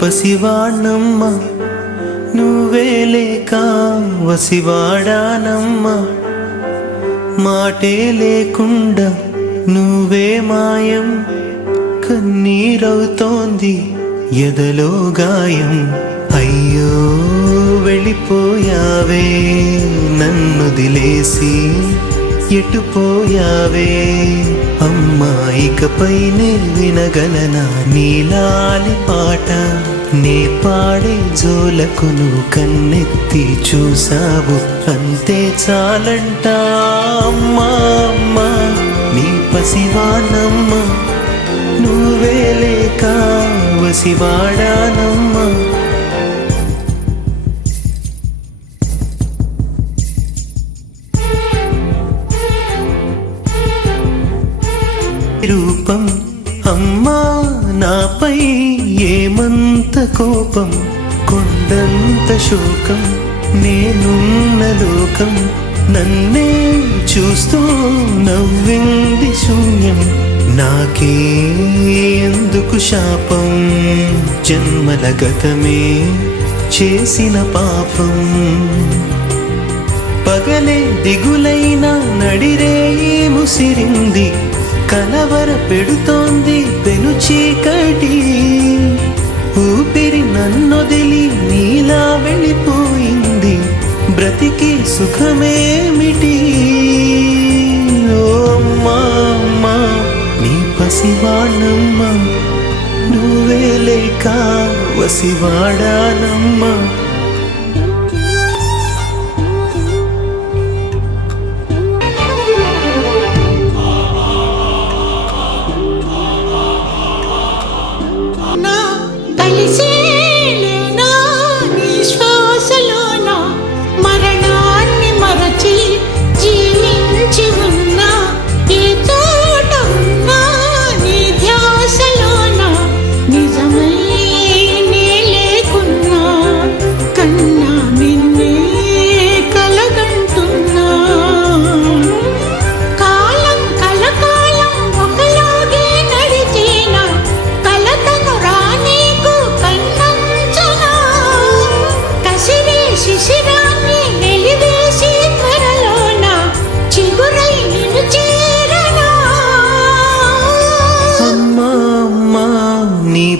పసివాణ్ణమ్మ నువ్వే లేక వసివాడానమ్మ మాటే లేకుండా నువ్వే మాయం కన్నీరవుతోంది ఎదలో గాయం అయ్యో వెళ్ళిపోయావే నన్నొదిలేసి ఎటుపోయావే అమ్మా ఇకపైనే వినగలనా నీలాలి పాట నే పాడే జోలకు నువ్వు కన్నెత్తి చూసావు అంతే చాలంట అమ్మా అమ్మా నీ పసివాణమ్మ నువ్వే లేక వసివాడానమ్మ రూపం అమ్మా నాపై ఏమంత కోపం కొండంత శోకం నేనున్న లోకం నన్నే చూస్తూ నవ్వింది శూన్యం నాకే ఎందుకు శాపం జన్మల గతమే చేసిన పాపం పగలే దిగులైన నడిరేయి ముసిరింది కలవర పెడుతోంది పెను చీకటి ఊపిరి నన్నొదిలి నీలా వెళ్ళిపోయింది బ్రతికి సుఖమేమిటి ఓ అమ్మా అమ్మా నీ పసివాణమ్మ నువ్వే లేక వసివాడానమ్మ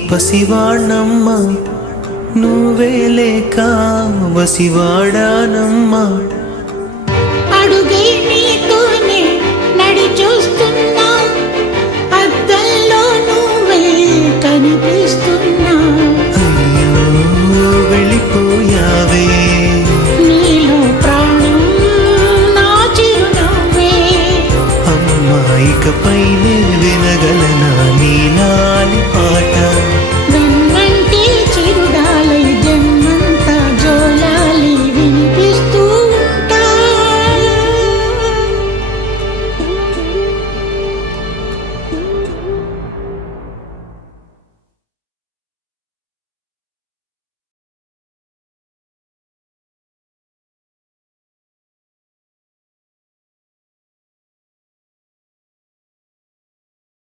పసివాణమ్మ నువ్వే లేక వసివాడానమ్మ